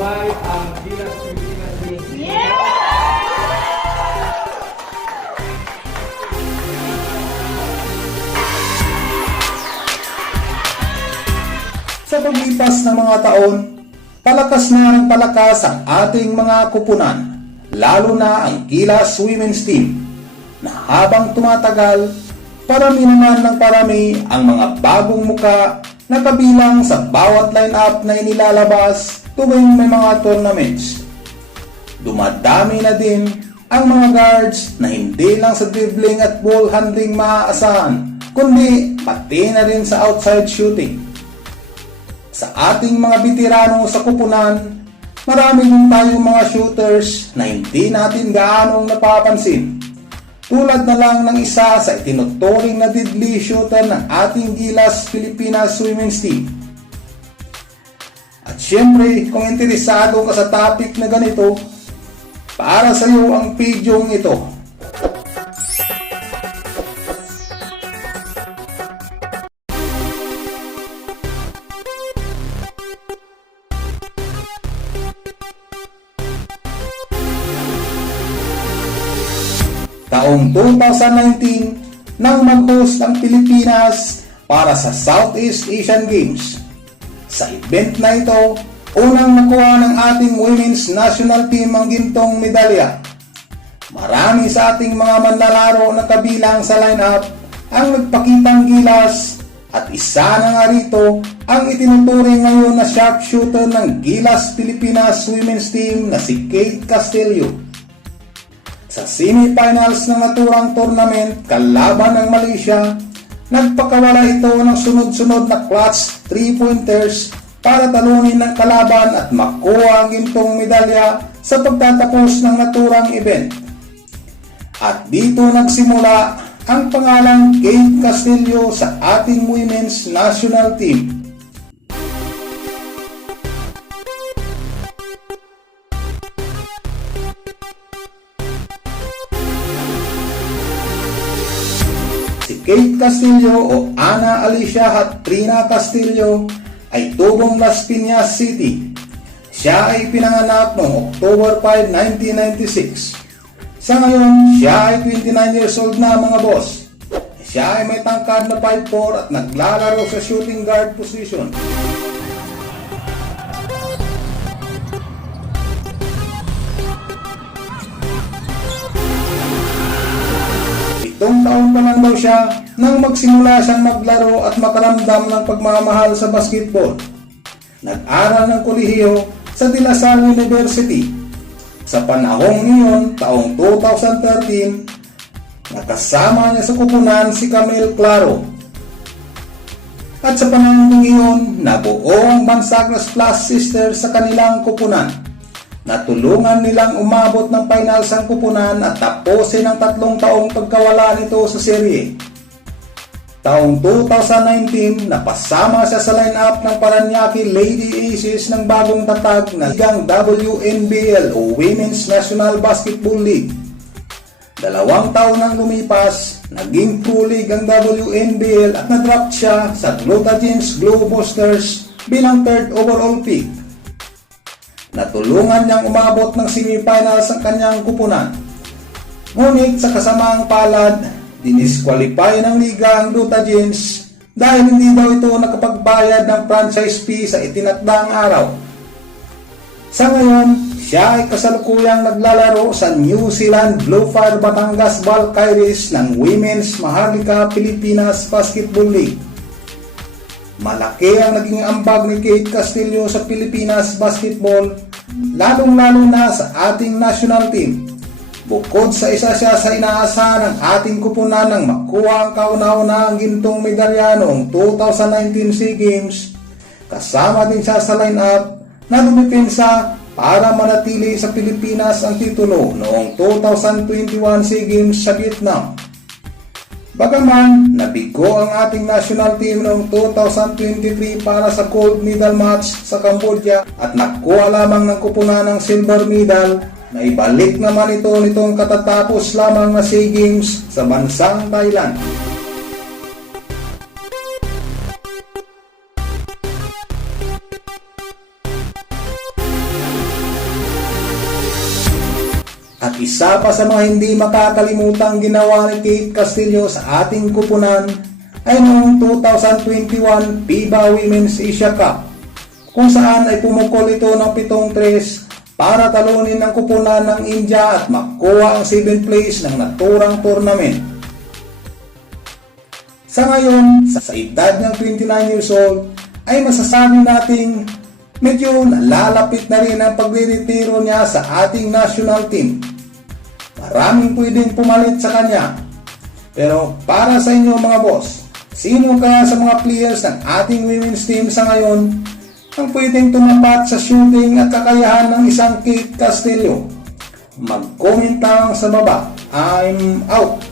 Mabuhay ang Gilas Pilipinas Team! Sa paglipas ng mga taon, palakas na ng palakas ang ating mga kupunan, lalo na ang Gilas Women's Team, na habang tumatagal, parami naman ng parami ang mga bagong muka na kabilang sa bawat line-up na inilalabas tuwing may mga tournaments. Dumadami na din ang mga guards na hindi lang sa dribbling at ball handling maaasahan, kundi pati na rin sa outside shooting. Sa ating mga veterano sa kupunan, marami din tayong mga shooters na hindi natin gaanong napapansin. Tulad na lang ng isa sa itinuturing na deadly shooter ng ating Gilas Pilipinas Women's Team. At syempre, kung interesado ka sa topic na ganito, para sa iyo ang videong ito. Taong 2019 nang mag-host ang Pilipinas para sa Southeast Asian Games. Sa event na ito, unang nakuha ng ating women's national team ang gintong medalya. Marami sa ating mga manlalaro na kabilang sa lineup ang nagpakitang gilas at isa na nga rito ang itinuturing ngayon na sharpshooter ng Gilas Pilipinas Women's Team na si Kate Castillo. Sa semifinals ng naturang tournament kalaban ng Malaysia, nagpakawala ito ng sunod-sunod na clutch 3-pointers para talunin ng kalaban at makuha ang gintong medalya sa pagtatapos ng naturang event. At dito nagsimula ang pangalang Kate Castillo sa ating women's national team. Si Kate Castillo o Ana Alicia Hatrina Castillo ay tubong Las Piñas City. Siya ay pinanganak noong October 5, 1996. Sa ngayon, siya ay 29 years old na mga boss. Siya ay may tangkad na 5'4" at naglalaro sa shooting guard position. Itong taon pa lang daw siya nang magsimula siyang maglaro at makaramdam ng pagmamahal sa basketball. Nag-aral ng kolehiyo sa De La Salle University. Sa panahong niyon, taong 2013, nakasama niya sa kupunan si Camille Claro. At sa panahong niyon, nabuo ang Bansagras Plus Sisters sa kanilang kupunan. Natulungan nilang umabot ng finals ang kupunan at tapusin ang 3 taong pagkawala nito sa serye. Taong 2019, napasama siya sa lineup ng Paranaque Lady Aces ng bagong tatag na ligang WNBL o Women's National Basketball League. 2 taon nang lumipas, naging Pro League ang WNBL at na-draft siya sa Glutagenes Glow Boosters bilang 3rd overall pick. Natulungan niyang umabot ng semifinals ang kanyang kupunan. Ngunit sa kasamaang palad, dinisqualify ng liga ang Glutagenes dahil hindi daw ito nakapagbayad ng franchise fee sa itinakdang araw. Sa ngayon, siya ay kasalukuyang naglalaro sa New Zealand Blue Fire Batangas Valkyries ng Women's Maharlika Pilipinas Basketball League. Malaki ang naging ambag ni Kate Castillo sa Pilipinas Basketball, lalong-lalo na sa ating national team. Bukod sa isa siya sa inaasahan ng ating kupunan ng makuha ang kauna-unahang gintong medalya noong 2019 SEA Games, kasama din siya sa lineup na dumipensa para manatili sa Pilipinas ang titulo noong 2021 SEA Games sa Vietnam. Bagaman nabigo ang ating national team noong 2023 para sa gold medal match sa Cambodia at nakuha lamang ng kupunan ng silver medal, naibalik naman ito nitong katatapos lamang na SEA Games sa bansang Thailand. At isa pa sa mga hindi makakalimutang ginawa ni Kate Castillo sa ating kupunan ay noong 2021 FIBA Women's Asia Cup, kung saan ay pumukol ito ng 7-3 para talunin ng kupunan ng India at makuha ang 7th place ng naturang tournament. Sa ngayon, sa edad ng 29 years old, ay masasabi nating medyo nalalapit na rin ang pagre-retiro niya sa ating national team. Maraming pwedeng pumalit sa kanya. Pero para sa inyo mga boss, sino kaya sa mga players ng ating women's team sa ngayon ang pwedeng tumapat sa shooting at kakayahan ng isang Kate Castillo? Mag-comment lang sa baba. I'm out!